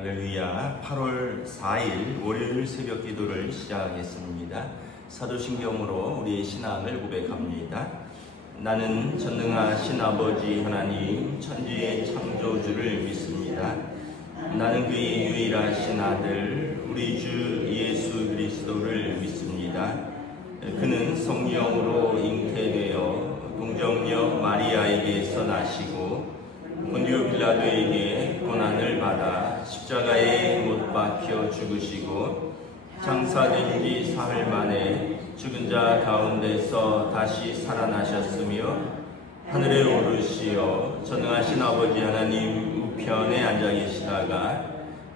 할렐루야. 8월 4일 월요일 새벽 기도를 시작하겠습니다. 사도신경으로 우리의 신앙을 고백합니다. 나는 전능하신 아버지 하나님 천지의 창조주를 믿습니다. 나는 그의 유일하신 아들 우리 주 예수 그리스도를 믿습니다. 그는 성령으로 잉태되어 동정녀 마리아에게서 나시고 본디오 빌라도에게 고난을 받아 십자가에 못 박혀 죽으시고 장사된 지 사흘 만에 죽은 자 가운데서 다시 살아나셨으며 하늘에 오르시어 전능하신 아버지 하나님 우편에 앉아 계시다가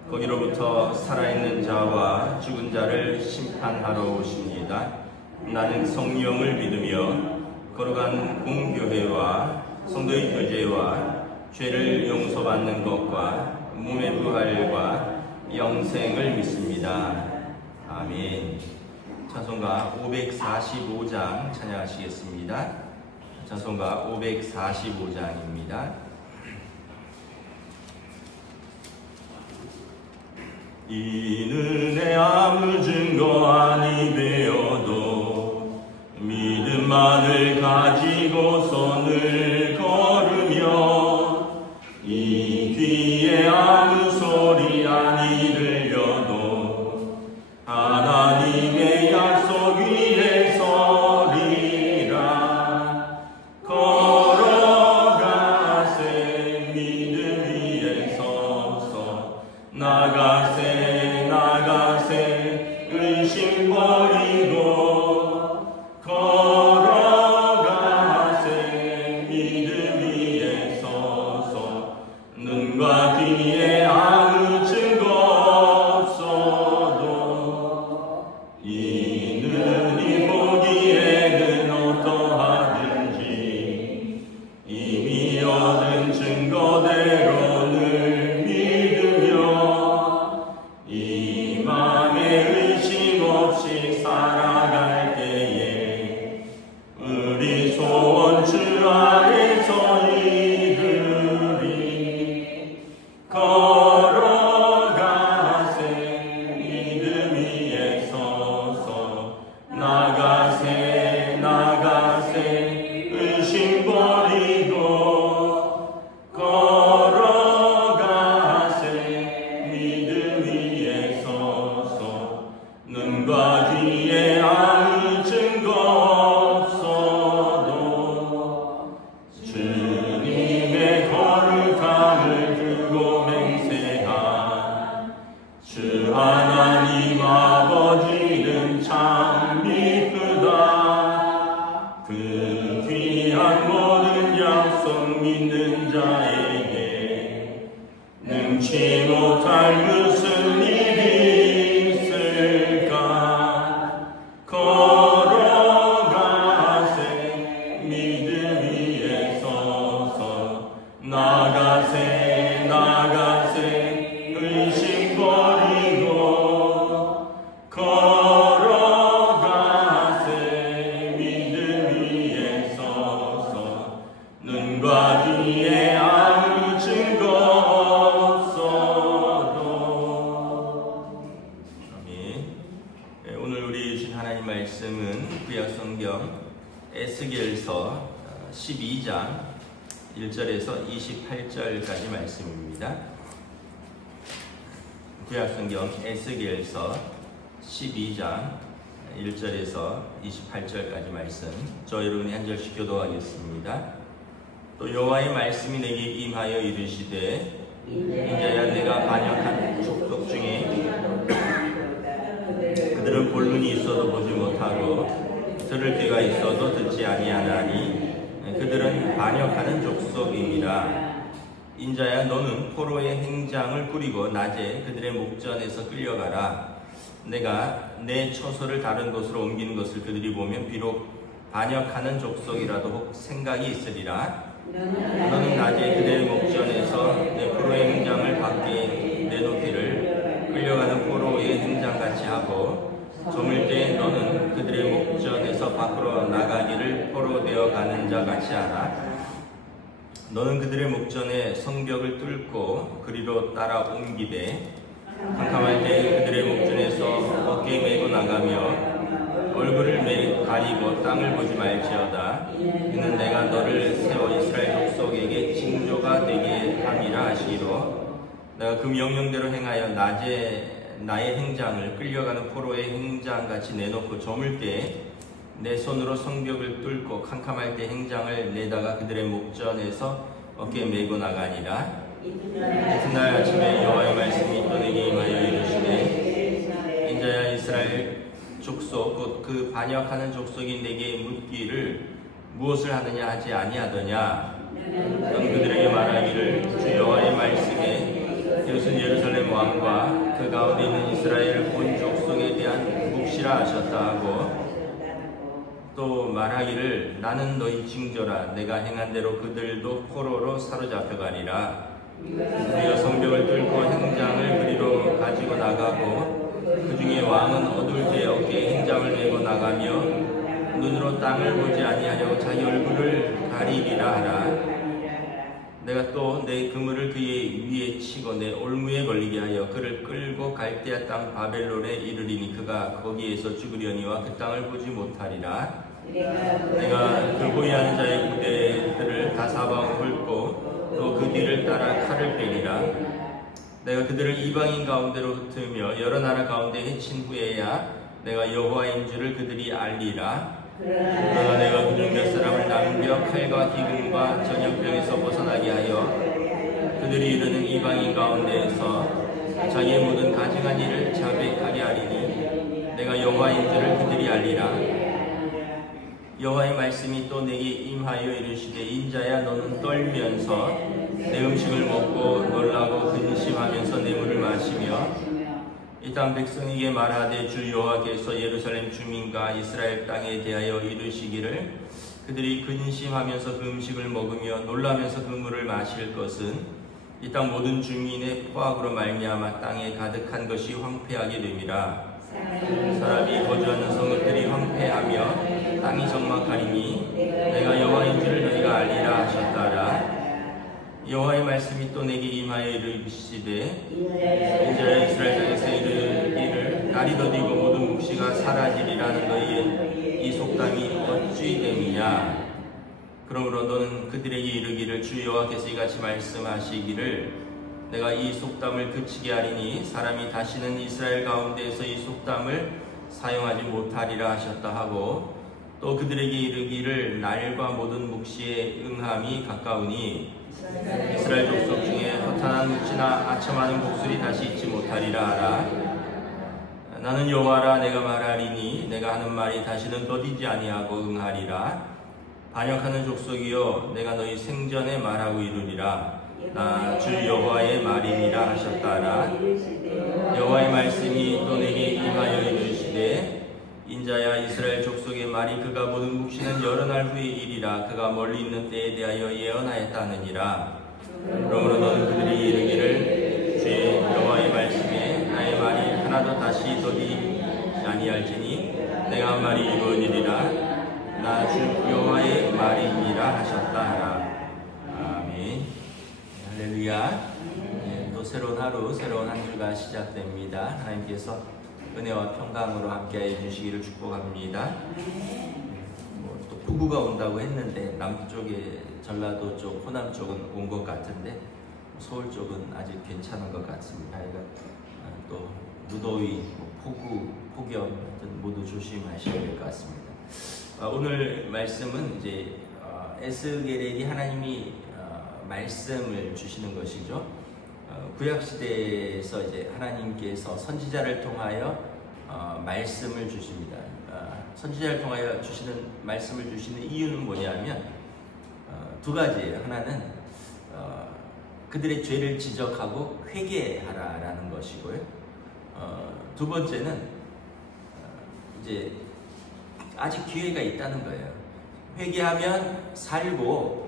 거기로부터 살아있는 자와 죽은 자를 심판하러 오십니다. 나는 성령을 믿으며 거룩한 공교회와 성도의 교제와 죄를 용서받는 것과 몸의 부활과 영생을 믿습니다. 아멘. 찬송가 545장 찬양하시겠습니다. 찬송가 545장입니다. 이 은혜 아무 증거 아니 되어도 믿음만을 가지고 손을 걸으며 이 귀에 아무 소리 아니 들려도 하나님의 약속 위에 서리라. 걸어가세 믿음 위에 서서 나가세 나가세 의심 버리고 걸어가세 믿음 위에 서서 눈과 귀에 아무 증거 없어도 이 눈이 보기에는 어떠하든지 이미 얻은 증거대로 늘 믿으며 이 맘에 의심 없이 살아갈 때에 우리 소원 주 안에서 이루리. 걸어가세 믿음 위에 서서 나가세 나가세 의심 버리고 걸어가세 믿음 위에 서서 눈과 귀에 아무 증거 없어도 주님의 거룩함을 두고 맹세한 주 하나님 아버지는 참 미쁘다. 그 귀한 모든 약속 믿는 자에게 능치 못할 무슨 일이 있을까. 걸어가세 믿음 위에 서서 나가세 나가세 의심 버리고 걸어가세 믿음 위에 서서 눈과 귀에 아무 증거 없어도. 아멘. 오늘 우리 주신 하나님 말씀은 구약 성경 에스겔서 12장 1절에서 28절까지 말씀입니다. 구약 성경 에스겔서 12장 1절에서 28절까지 말씀, 저 여러분이 한 절씩 교도하겠습니다. 또 여호와의 말씀이 내게 임하여 이르시되 인자야 내가 반역한 족속 중에 그들은 볼 눈이 있어도 보지 못하고 들을 귀가 있어도 듣지 아니하나니 그들은 반역하는 족속임이라. 인자야 너는 포로의 행장을 꾸리고 낮에 그들의 목전에서 끌려가라. 내가 내 처소를 다른 곳으로 옮기는 것을 그들이 보면 비록 반역하는 족속이라도 혹 생각이 있으리라. 너는 낮에 그들의 목전에서 내 포로의 행장을 밖에 내놓기를 끌려가는 포로의 행장같이 하고 저물 때 너는 그들의 목전에서 밖으로 나가기를 포로되어 가는 자 같이 하라. 너는 그들의 목전에 성벽을 뚫고 그리로 따라 옮기되 캄캄할 때 그들의 목전에서 어깨 메고 나가며 얼굴을 가리고 땅을 보지 말지어다. 이는 내가 너를 세워 이스라엘 족속에게 징조가 되게 함이라 하시기로 내가 그 명령대로 행하여 낮에 나의 행장을 끌려가는 포로의 행장같이 내놓고 저물 때 내 손으로 성벽을 뚫고 캄캄할 때 행장을 내다가 그들의 목전에서 어깨에 메고 나가니라. 이튿날 아침에 여호와의 말씀이 또 내게 임하여 이르시되 인자야 이스라엘 족속 곧 그 반역하는 족속이 내게 묻기를 무엇을 하느냐 하지 아니하더냐. 넌 그들에게 말하기를 주 여호와의 말씀에 이것은 예루살렘 왕과 그 가운데 있는 이스라엘 본 족속에 대한 묵시라 하셨다 하고 또 말하기를 나는 너희 징조라. 내가 행한 대로 그들도 포로로 사로잡혀 가리라. 우리가 성벽을 뚫고 행장을 그리로 가지고 나가고 그 중에 왕은 어두울 때 어깨에 행장을 메고 나가며 눈으로 땅을 보지 아니하려고 자기 얼굴을 가리리라 하라. 내가 또 내 그물을 그의 위에 치고 내 올무에 걸리게 하여 그를 끌고 갈대아 땅 바벨론에 이르리니 그가 거기에서 죽으려니와 그 땅을 보지 못하리라. 내가 그 호위하는 자의 부대들을 다 사방으로 훑고 또 그 뒤를 따라 칼을 빼리라. 내가 그들을 이방인 가운데로 흩으며 여러 나라 가운데 해친 후에야 내가 여호와인 줄을 그들이 알리라. 그러나 내가 그중 몇 사람을 남겨 칼과 기근과 전염병에서 벗어나게 하여 그들이 이르는 이방인 가운데에서 자기의 모든 가증한 일을 자백하게 하리니 내가 여호와인 줄을 그들이 알리라. 여호와의 말씀이 또 내게 임하여 이르시되 인자야 너는 떨면서 내 음식을 먹고 놀라고 근심하면서 내 물을 마시며 이 땅 백성에게 말하되 주 여호와께서 예루살렘 주민과 이스라엘 땅에 대하여 이르시기를 그들이 근심하면서 그 음식을 먹으며 놀라면서 그 물을 마실 것은 이 땅 모든 주민의 포악으로 말미암아 땅에 가득한 것이 황폐하게 됨이라. 사람이 거주하는 성읍들이 황폐하며 땅이 적막하리니 내가 여호와인 줄을 너희가 알리라 하셨다라. 여호와의 말씀이 또 내게 임하여 이르시되 인자야 이스라엘 땅에서 이르기를 날이 더디고 모든 묵시가 사라지리라는 너희의 이 속담이 어찌 됨이냐. 그러므로 너는 그들에게 이르기를 주 여호와께서 이같이 말씀하시기를 내가 이 속담을 그치게 하리니 사람이 다시는 이스라엘 가운데에서 이 속담을 사용하지 못하리라 하셨다 하고 또 그들에게 이르기를 날과 모든 묵시의 응함이 가까우니 이스라엘 족속 중에 허탄한 묵시나 아첨하는 목소리 다시 있지 못하리라 하라. 나는 여호와라. 내가 말하리니 내가 하는 말이 다시는 더디지 아니하고 응하리라. 반역하는 족속이여 내가 너희 생전에 말하고 이르리라. 나 주 여호와의 말이니라 하셨다라. 여호와의 말씀이 또 내게 임하여 이르시되 인자야 이스라엘 족속의 말이 그가 모든 묵시는 여러 날 후의 일이라. 그가 멀리 있는 때에 대하여 예언하였다느니라. 그러므로 너는 그들에게 이르기를 주의 여호와의 말씀에 나의 말이 하나도 다시 더디지 아니할지니 내가 한 말이 이루어지리라. 나 주 여호와의 말이니라 하셨다 하라. 아멘. 할렐루야. 또 새로운 하루, 새로운 한 주가 시작됩니다. 하나님께서 은혜와 평강으로 함께해 주시기를 축복합니다. 또 폭우가 온다고 했는데 남쪽에 전라도 쪽, 호남 쪽은 온 것 같은데 서울 쪽은 아직 괜찮은 것 같습니다. 그러니까 또 무더위, 폭우, 폭염 모두 조심하셔야 될 것 같습니다. 오늘 말씀은 이제 에스겔에게 하나님이 말씀을 주시는 것이죠. 구약 시대에서 이제 하나님께서 선지자를 통하여 말씀을 주십니다. 선지자를 통하여 주시는 말씀을 주시는 이유는 뭐냐면 두 가지예요. 하나는 그들의 죄를 지적하고 회개하라라는 것이고요. 두 번째는 이제 아직 기회가 있다는 거예요. 회개하면 살고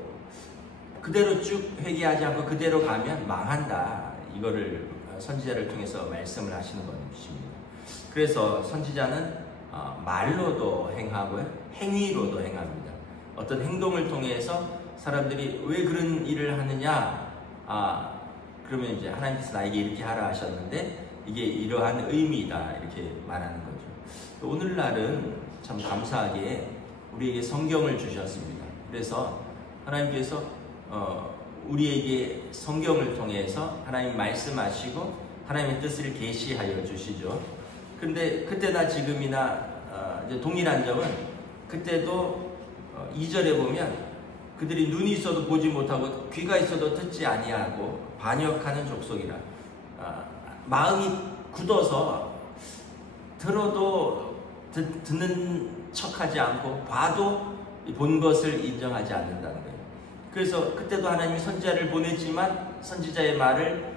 그대로 쭉 회개하지 않고 그대로 가면 망한다. 이거를 선지자를 통해서 말씀을 하시는 것입니다. 그래서 선지자는 말로도 행하고요, 행위로도 행합니다. 어떤 행동을 통해서 사람들이 왜 그런 일을 하느냐? 그러면 이제 하나님께서 나에게 이렇게 하라 하셨는데 이게 이러한 의미다 이렇게 말하는 거죠. 오늘날은 참 감사하게 우리에게 성경을 주셨습니다. 그래서 하나님께서 우리에게 성경을 통해서 하나님 말씀하시고 하나님의 뜻을 계시하여 주시죠. 근데 그때나 지금이나 이제 동일한 점은 그때도 2절에 보면 그들이 눈이 있어도 보지 못하고 귀가 있어도 듣지 아니하고 반역하는 족속이라. 마음이 굳어서 들어도 듣는 척하지 않고 봐도 본 것을 인정하지 않는다는 거예요. 그래서 그때도 하나님이 선지자를 보냈지만 선지자의 말을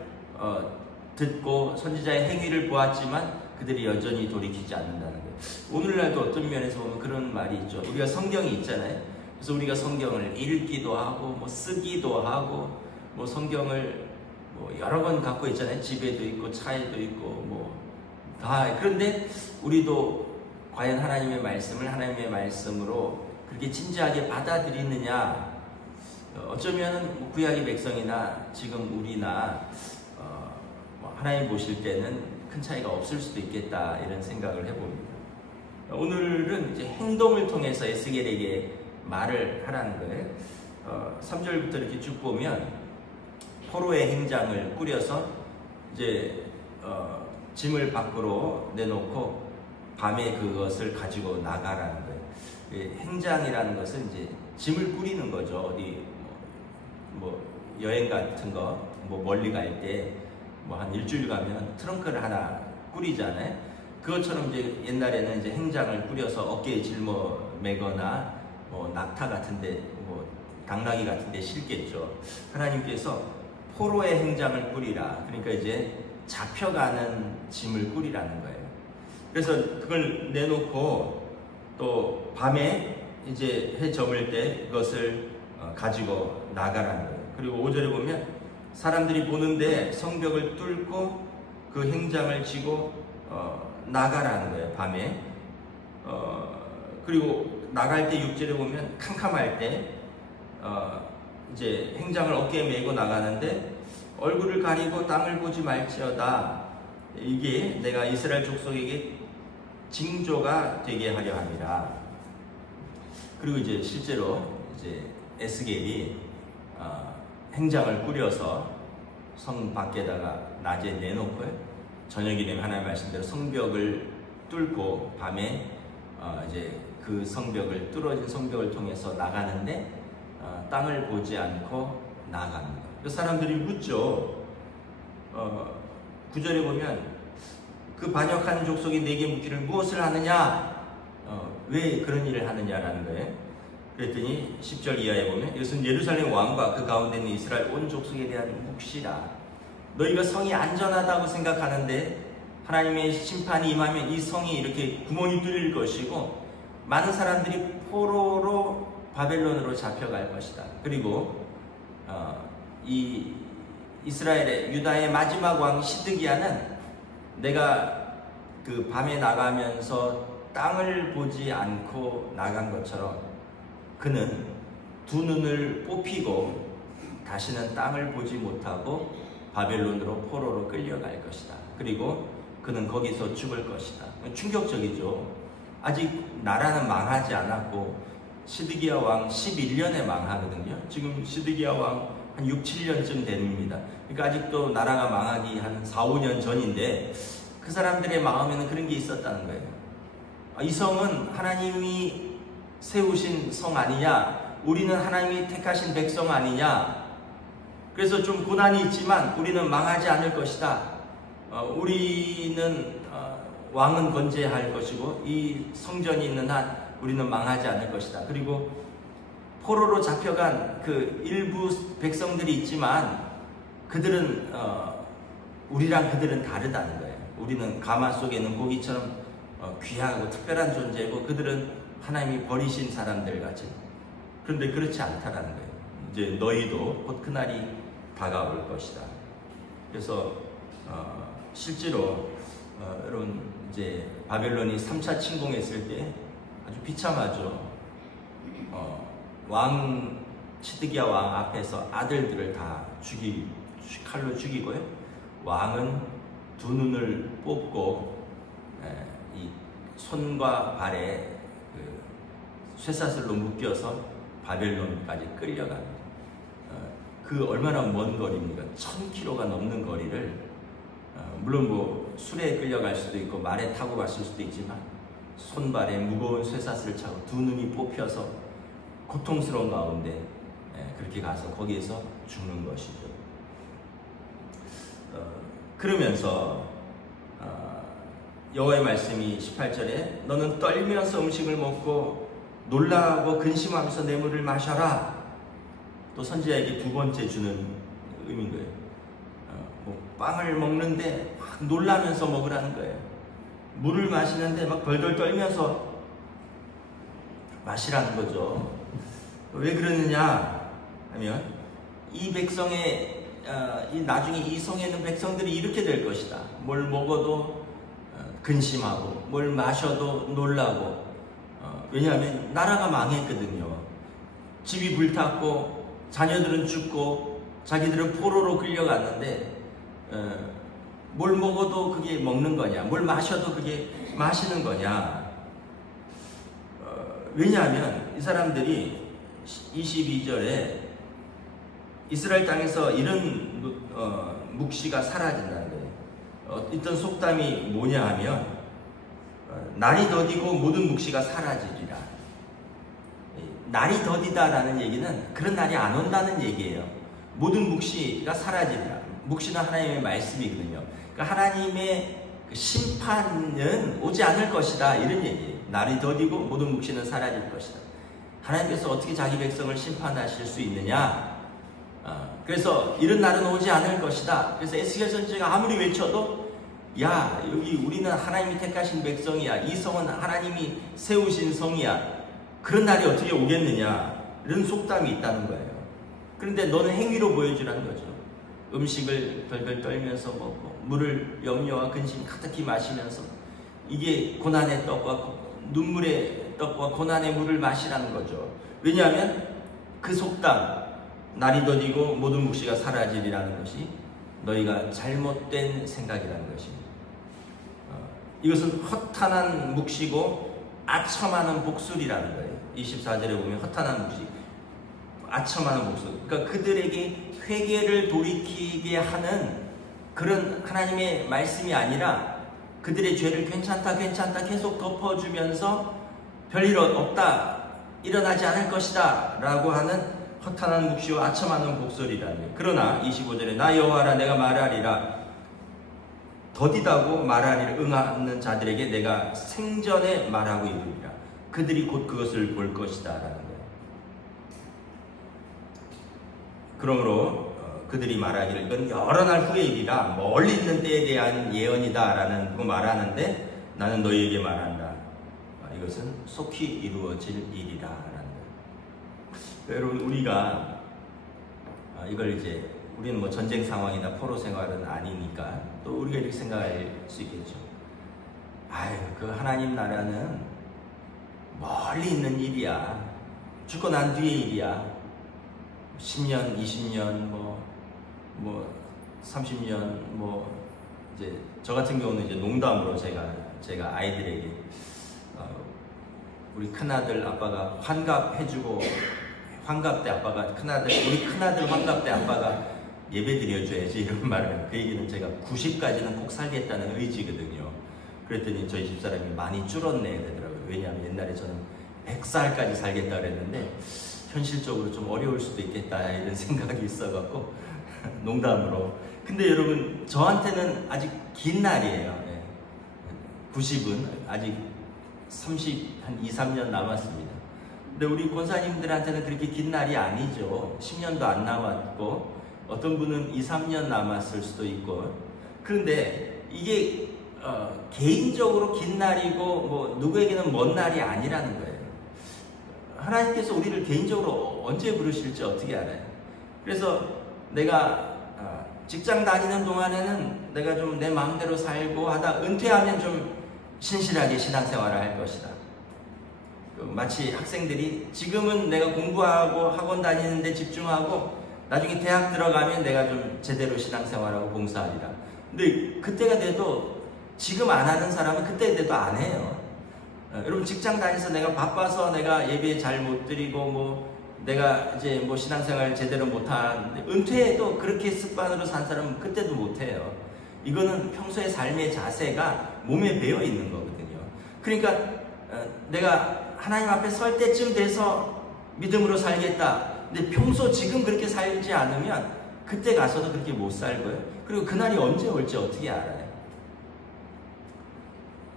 듣고 선지자의 행위를 보았지만 그들이 여전히 돌이키지 않는다는 거예요. 오늘날도 어떤 면에서 보면 그런 말이 있죠. 우리가 성경이 있잖아요. 그래서 우리가 성경을 읽기도 하고 쓰기도 하고 성경을 여러 권 갖고 있잖아요. 집에도 있고 차에도 있고 다. 그런데 우리도 과연 하나님의 말씀을 하나님의 말씀으로 그렇게 진지하게 받아들이느냐? 어쩌면 구약의 백성이나 지금 우리나 하나님 보실 때는 큰 차이가 없을 수도 있겠다 이런 생각을 해봅니다. 오늘은 이제 행동을 통해서 에스겔에게 말을 하라는 거예요. 3절부터 이렇게 쭉 보면 포로의 행장을 꾸려서 이제 짐을 밖으로 내놓고 밤에 그것을 가지고 나가라는 거예요. 행장이라는 것은 이제 짐을 꾸리는 거죠. 어디 여행 같은 거 멀리 갈 때 한 일주일 가면 트렁크를 하나 꾸리잖아요. 그것처럼 이제 옛날에는 이제 행장을 꾸려서 어깨에 짊어 매거나 낙타 같은데 당나귀 같은데 실겠죠. 하나님께서 포로의 행장을 꾸리라. 그러니까 이제 잡혀가는 짐을 꾸리라는 거예요. 그래서 그걸 내놓고 또 밤에 이제 해 저물 때 그것을 가지고 나가라는 거예요. 그리고 5절에 보면 사람들이 보는데 성벽을 뚫고 그 행장을 지고 나가라는 거예요. 밤에. 그리고 나갈 때 6절에 보면 캄캄할 때 이제 행장을 어깨에 메고 나가는데 얼굴을 가리고 땅을 보지 말지어다. 이게 내가 이스라엘 족속에게 징조가 되게 하려 함이라. 그리고 이제 실제로 이제 에스겔이 행장을 꾸려서 성 밖에다가 낮에 내놓고요. 저녁이 되면 하나님 말씀대로 성벽을 뚫고 밤에 이제 그 성벽을 뚫어진 성벽을 통해서 나가는데 땅을 보지 않고 나갑니다. 그 사람들이 묻죠. 9절에 보면 그 반역하는 족속이 내게 묻기를 무엇을 하느냐? 왜 그런 일을 하느냐라는 거예요. 그랬더니 10절 이하에 보면 이것은 예루살렘 왕과 그 가운데 있는 이스라엘 온 족속에 대한 묵시라. 너희가 성이 안전하다고 생각하는데 하나님의 심판이 임하면 이 성이 이렇게 구멍이 뚫릴 것이고 많은 사람들이 포로로 바벨론으로 잡혀갈 것이다. 그리고 이 이스라엘의 유다의 마지막 왕 시드기야는 내가 그 밤에 나가면서 땅을 보지 않고 나간 것처럼 그는 두 눈을 뽑히고 다시는 땅을 보지 못하고 바벨론으로 포로로 끌려갈 것이다. 그리고 그는 거기서 죽을 것이다. 충격적이죠. 아직 나라는 망하지 않았고 시드기야 왕 11년에 망하거든요. 지금 시드기야 왕 한 6, 7년쯤 됩니다. 그러니까 아직도 나라가 망하기 한 4, 5년 전인데 그 사람들의 마음에는 그런 게 있었다는 거예요. 이 성은 하나님이 세우신 성 아니냐? 우리는 하나님이 택하신 백성 아니냐? 그래서 좀 고난이 있지만 우리는 망하지 않을 것이다. 우리는 왕은 건재할 것이고 이 성전이 있는 한 우리는 망하지 않을 것이다. 그리고 포로로 잡혀간 그 일부 백성들이 있지만 그들은 우리랑 그들은 다르다는 거예요. 우리는 가마 속에 있는 고기처럼 귀하고 특별한 존재고 그들은 하나님이 버리신 사람들 같이. 그런데 그렇지 않다라는 거예요. 이제 너희도 곧 그날이 다가올 것이다. 그래서 실제로 여러분 이제 바벨론이 3차 침공했을 때 아주 비참하죠. 왕 치드기야 왕 앞에서 아들들을 다 칼로 죽이고요. 왕은 두 눈을 뽑고 이 손과 발에 쇠사슬로 묶여서 바벨론까지 끌려갑니다. 그 얼마나 먼 거리입니까? 1000km가 넘는 거리를 물론 뭐 술에 끌려갈 수도 있고 말에 타고 갔을 수도 있지만 손발에 무거운 쇠사슬을 차고 두 눈이 뽑혀서 고통스러운 가운데 그렇게 가서 거기에서 죽는 것이죠. 그러면서 여호와의 말씀이 18절에 너는 떨면서 음식을 먹고 놀라고 근심하면서 내 물을 마셔라. 또 선지자에게 두 번째 주는 의미인 거예요. 빵을 먹는데 막 놀라면서 먹으라는 거예요. 물을 마시는데 막 벌벌 떨면서 마시라는 거죠. 왜 그러느냐 하면 이 백성의 나중에 이 성에 있는 백성들이 이렇게 될 것이다. 뭘 먹어도 근심하고 뭘 마셔도 놀라고. 왜냐하면 나라가 망했거든요. 집이 불탔고 자녀들은 죽고 자기들은 포로로 끌려갔는데 뭘 먹어도 그게 먹는 거냐, 뭘 마셔도 그게 마시는 거냐. 왜냐하면 이 사람들이 22절에 이스라엘 땅에서 이런 묵시가 사라진다는 거예요. 어떤 속담이 뭐냐 하면 날이 더디고 모든 묵시가 사라지리라. 날이 더디다라는 얘기는 그런 날이 안 온다는 얘기예요. 모든 묵시가 사라지리라. 묵시는 하나님의 말씀이거든요. 그러니까 하나님의 심판은 오지 않을 것이다, 이런 얘기예요. 날이 더디고 모든 묵시는 사라질 것이다. 하나님께서 어떻게 자기 백성을 심판하실 수 있느냐? 그래서 이런 날은 오지 않을 것이다. 그래서 에스겔 선지자가 아무리 외쳐도 야, 여기 우리는 하나님이 택하신 백성이야. 이 성은 하나님이 세우신 성이야. 그런 날이 어떻게 오겠느냐, 이런 속담이 있다는 거예요. 그런데 너는 행위로 보여주라는 거죠. 음식을 벌벌 떨면서 먹고 물을 염려와 근심 가득히 마시면서 이게 고난의 떡과 눈물의 떡과 고난의 물을 마시라는 거죠. 왜냐하면 그 속담 날이 더디고 모든 묵시가 사라지리라는 것이 너희가 잘못된 생각이라는 것입니다. 이것은 허탄한 묵시고 아첨하는 복술이라는 거예요. 24절에 보면 허탄한 묵시, 아첨하는 복술. 그러니까 그들에게 회개를 돌이키게 하는 그런 하나님의 말씀이 아니라 그들의 죄를 괜찮다 계속 덮어주면서 별일 없다, 일어나지 않을 것이다 라고 하는 허탄한 묵시와 아첨하는 복술이라는 거예요. 그러나 25절에 나 여호와라 내가 말하리라. 더디다고 말하리라 응하는 자들에게 내가 생전에 말하고 이르리라. 그들이 곧 그것을 볼 것이다 라는 거예요. 그러므로 그들이 말하기를 이건 여러 날 후의 일이라 멀리 있는 때에 대한 예언이다 라는 거 말하는데 나는 너희에게 말한다. 이것은 속히 이루어질 일이다 라는 거예요. 여러분, 우리가 이걸 이제 우리는 뭐 전쟁 상황이나 포로 생활은 아니니까 또 우리가 이렇게 생각할 수 있겠죠. 아유, 그 하나님 나라는 멀리 있는 일이야. 죽고 난 뒤의 일이야. 10년, 20년, 뭐 30년, 이제 저 같은 경우는 이제 농담으로 제가 아이들에게 우리 큰아들 아빠가 환갑해주고 환갑 때 아빠가 우리 큰아들 환갑 때 아빠가 예배 드려줘야지 이런 말을. 그 얘기는 제가 90까지는 꼭 살겠다는 의지거든요. 그랬더니 저희 집사람이 많이 줄었네 되더라고요. 왜냐하면 옛날에 저는 100살까지 살겠다 그랬는데 현실적으로 좀 어려울 수도 있겠다 이런 생각이 있어갖고 농담으로. 근데 여러분, 저한테는 아직 긴 날이에요. 90은 아직 2, 3년 남았습니다. 근데 우리 권사님들한테는 그렇게 긴 날이 아니죠. 10년도 안 남았고 어떤 분은 2, 3년 남았을 수도 있고. 그런데 이게 개인적으로 긴 날이고 누구에게는 먼 날이 아니라는 거예요. 하나님께서 우리를 개인적으로 언제 부르실지 어떻게 알아요? 그래서 내가 직장 다니는 동안에는 내가 좀 내 마음대로 살고 하다 은퇴하면 좀 신실하게 신앙생활을 할 것이다. 마치 학생들이 지금은 내가 공부하고 학원 다니는데 집중하고 나중에 대학 들어가면 내가 좀 제대로 신앙생활하고 봉사하리라. 근데 그때가 돼도 지금 안 하는 사람은 그때 돼도 안 해요. 여러분 직장 다니면서 내가 바빠서 내가 예배 잘 못 드리고 뭐 내가 이제 뭐 신앙생활 제대로 못 하는데 은퇴해도 그렇게 습관으로 산 사람은 그때도 못 해요. 이거는 평소의 삶의 자세가 몸에 배어 있는 거거든요. 그러니까 내가 하나님 앞에 설 때쯤 돼서 믿음으로 살겠다. 근데 평소 지금 그렇게 살지 않으면 그때 가서도 그렇게 못 살고요. 그리고 그날이 언제 올지 어떻게 알아요?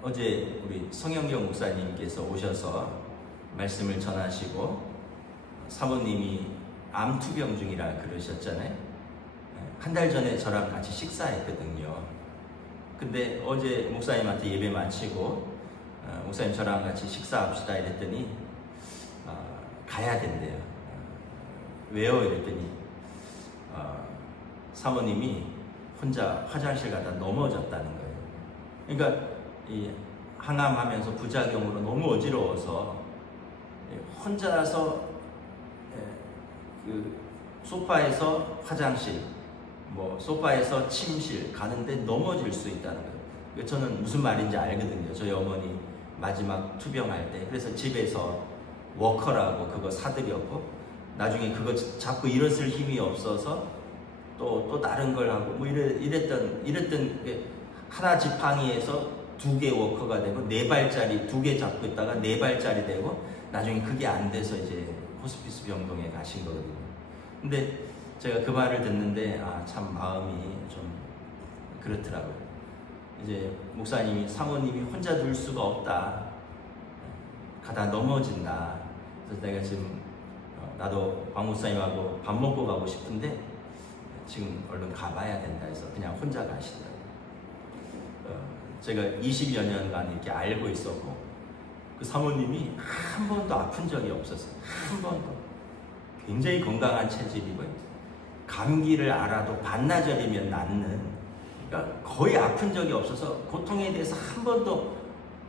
어제 우리 성영경 목사님께서 오셔서 말씀을 전하시고 사모님이 암투병 중이라 그러셨잖아요. 한 달 전에 저랑 같이 식사했거든요. 근데 어제 목사님한테 예배 마치고 목사님 저랑 같이 식사합시다 이랬더니 가야 된대요. 왜요? 이랬더니 사모님이 혼자 화장실 가다 넘어졌다는 거예요. 그러니까 이 항암하면서 부작용으로 너무 어지러워서 혼자서 그 소파에서 화장실, 뭐 소파에서 침실 가는데 넘어질 수 있다는 거예요. 저는 무슨 말인지 알거든요. 저희 어머니 마지막 투병할 때. 그래서 집에서 워커라고 그거 사드렸고 나중에 그거 잡고 일어설 힘이 없어서 또 다른 걸 하고 뭐 이랬던 하나 지팡이에서 2개 워커가 되고 4발짜리 2개 잡고 있다가 4발짜리 되고 나중에 그게 안 돼서 이제 호스피스 병동에 가신 거거든요. 근데 제가 그 말을 듣는데 참 마음이 좀 그렇더라고요. 이제 목사님이 사모님이 혼자 둘 수가 없다. 가다 넘어진다. 그래서 내가 지금 나도 박 목사님하고 밥 먹고 가고 싶은데 지금 얼른 가봐야 된다 해서 그냥 혼자 가시더라고요. 제가 20여 년간 이렇게 알고 있었고 그 사모님이 한 번도 아픈 적이 없었어요. 한 번도. 굉장히 건강한 체질이고요. 감기를 알아도 반나절이면 낫는, 그러니까 거의 아픈 적이 없어서 고통에 대해서 한 번도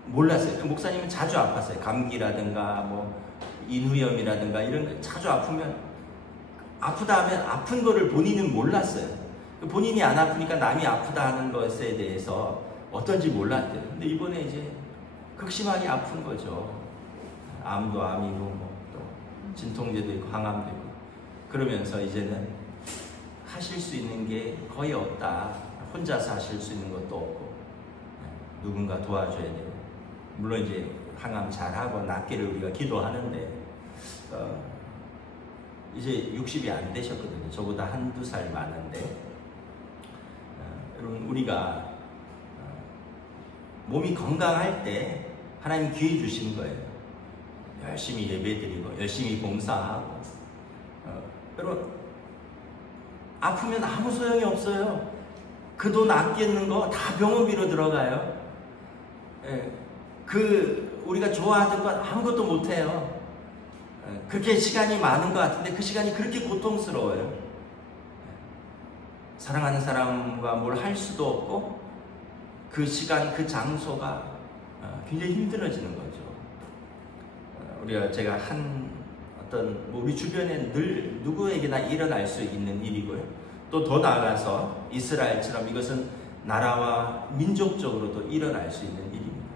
몰랐어요. 그 목사님은 자주 아팠어요. 감기라든가 뭐 인후염이라든가 이런 거 자주 아프면 아프다 하면 아픈 거를 본인은 몰랐어요. 본인이 안 아프니까 남이 아프다 하는 것에 대해서 어떤지 몰랐대요. 근데 이번에 이제 극심하게 아픈 거죠. 암도 암이고 뭐또 진통제도 있고 항암도 있고 그러면서 이제는 하실 수 있는 게 거의 없다. 혼자서 하실 수 있는 것도 없고 누군가 도와줘야 되고 물론 이제 항암 잘하고 낫기를 우리가 기도하는데 이제 60이 안 되셨거든요. 저보다 한두 살 많은데 여러분 우리가 몸이 건강할 때 하나님 기회 주신 거예요. 열심히 예배드리고 열심히 봉사하고 여러분 아프면 아무 소용이 없어요. 그 돈 아끼는 거 다 병원비로 들어가요. 우리가 좋아하던 건 아무것도 못해요. 그렇게 시간이 많은 것 같은데 그 시간이 그렇게 고통스러워요. 사랑하는 사람과 뭘 할 수도 없고 그 시간, 그 장소가 굉장히 힘들어지는 거죠. 제가 우리 주변에 늘 누구에게나 일어날 수 있는 일이고요. 또 더 나아가서 이스라엘처럼 이것은 나라와 민족적으로도 일어날 수 있는 일입니다.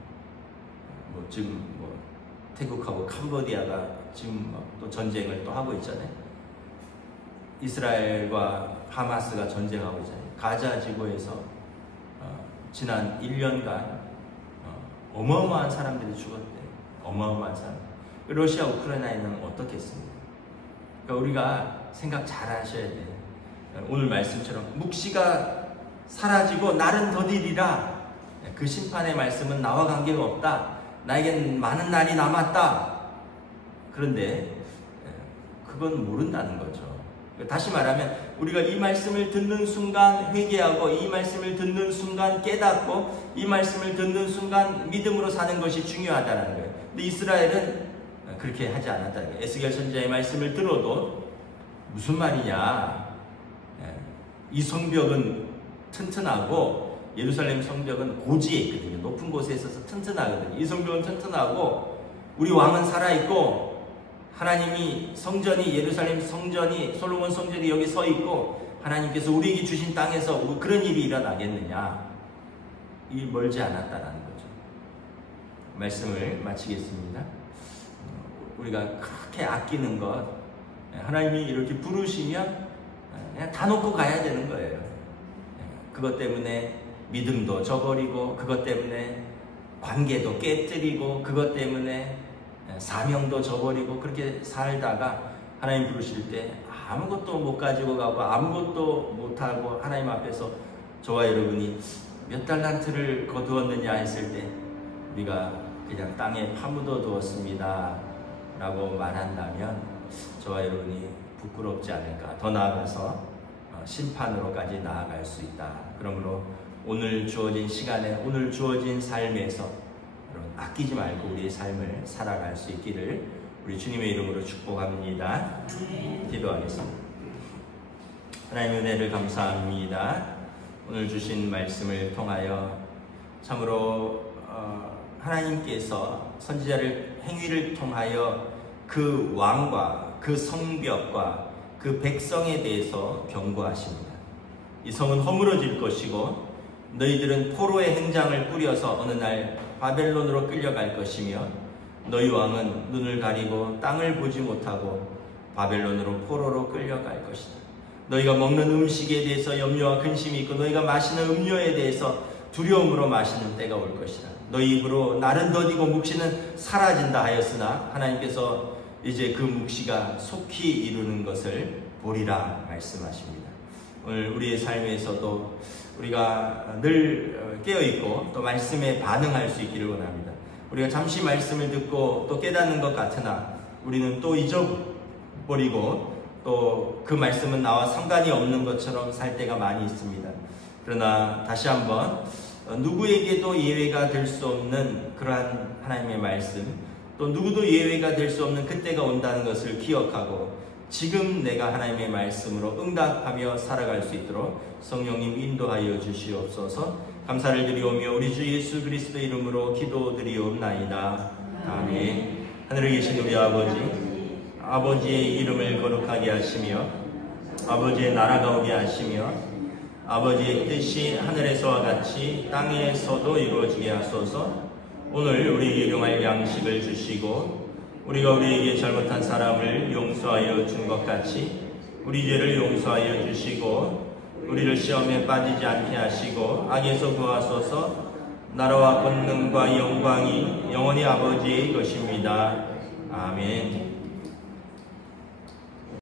지금 태국하고 캄보디아가 지금 또 전쟁을 또 하고 있잖아요. 이스라엘과 하마스가 전쟁하고 있잖아요. 가자 지구에서 지난 1년간 어마어마한 사람들이 죽었대요. 어마어마한 사람. 러시아 우크라이나에는 어떻겠습니까? 그러니까 우리가 생각 잘 하셔야 돼요. 오늘 말씀처럼 묵시가 사라지고 날은 더디리라. 그 심판의 말씀은 나와 관계가 없다. 나에겐 많은 날이 남았다. 그런데 그건 모른다는 거죠. 다시 말하면 우리가 이 말씀을 듣는 순간 회개하고 이 말씀을 듣는 순간 깨닫고 이 말씀을 듣는 순간 믿음으로 사는 것이 중요하다는 거예요. 근데 이스라엘은 그렇게 하지 않았다는 거예요. 에스겔 선지자의 말씀을 들어도 무슨 말이냐, 이 성벽은 튼튼하고 예루살렘 성벽은 고지에 있거든요. 높은 곳에 있어서 튼튼하거든요. 이 성벽은 튼튼하고 우리 왕은 살아있고 하나님이 성전이 예루살렘 성전이 솔로몬 성전이 여기 서 있고 하나님께서 우리에게 주신 땅에서 그런 일이 일어나겠느냐? 이 멀지 않았다라는 거죠. 말씀을 마치겠습니다. 우리가 그렇게 아끼는 것, 하나님이 이렇게 부르시면 그냥 다 놓고 가야 되는 거예요. 그것 때문에 믿음도 저버리고, 그것 때문에 관계도 깨뜨리고, 그것 때문에 사명도 저버리고, 그렇게 살다가 하나님 부르실 때 아무것도 못 가지고 가고 아무것도 못하고 하나님 앞에서 저와 여러분이 몇 달란트를 거두었느냐 했을 때 우리가 그냥 땅에 파묻어 두었습니다 라고 말한다면 저와 여러분이 부끄럽지 않을까. 더 나아가서 심판으로까지 나아갈 수 있다. 그러므로 오늘 주어진 시간에, 오늘 주어진 삶에서 여러분 아끼지 말고 우리의 삶을 살아갈 수 있기를 우리 주님의 이름으로 축복합니다. 기도하겠습니다. 하나님의 은혜를 감사합니다. 오늘 주신 말씀을 통하여 참으로 하나님께서 선지자를 행위를 통하여 그 왕과 그 성벽과 그 백성에 대해서 경고하십니다. 이 성은 허물어질 것이고 너희들은 포로의 행장을 꾸려서 어느 날 바벨론으로 끌려갈 것이며 너희 왕은 눈을 가리고 땅을 보지 못하고 바벨론으로 포로로 끌려갈 것이다. 너희가 먹는 음식에 대해서 염려와 근심이 있고 너희가 마시는 음료에 대해서 두려움으로 마시는 때가 올 것이다. 너희 입으로 날은 더디고 묵시는 사라진다 하였으나 하나님께서 이제 그 묵시가 속히 이루는 것을 보리라 말씀하십니다. 오늘 우리의 삶에서도 우리가 늘 깨어있고 또 말씀에 반응할 수 있기를 원합니다. 우리가 잠시 말씀을 듣고 또 깨닫는 것 같으나 우리는 또 잊어버리고 또 그 말씀은 나와 상관이 없는 것처럼 살 때가 많이 있습니다. 그러나 다시 한번 누구에게도 예외가 될 수 없는 그러한 하나님의 말씀, 또 누구도 예외가 될 수 없는 그때가 온다는 것을 기억하고 지금 내가 하나님의 말씀으로 응답하며 살아갈 수 있도록 성령님 인도하여 주시옵소서. 감사를 드리오며 우리 주 예수 그리스도 이름으로 기도드리옵나이다. 아멘. 하늘에 계신 우리 아버지의 이름을 거룩하게 하시며 아버지의 나라가 오게 하시며 아버지의 뜻이 하늘에서와 같이 땅에서도 이루어지게 하소서. 오늘 우리에게 일용할 양식을 주시고 우리가 우리에게 잘못한 사람을 용서하여 준 것 같이 우리 죄를 용서하여 주시고 우리를 시험에 빠지지 않게 하시고 악에서 구하소서. 나라와 권능과 영광이 영원히 아버지의 것입니다. 아멘.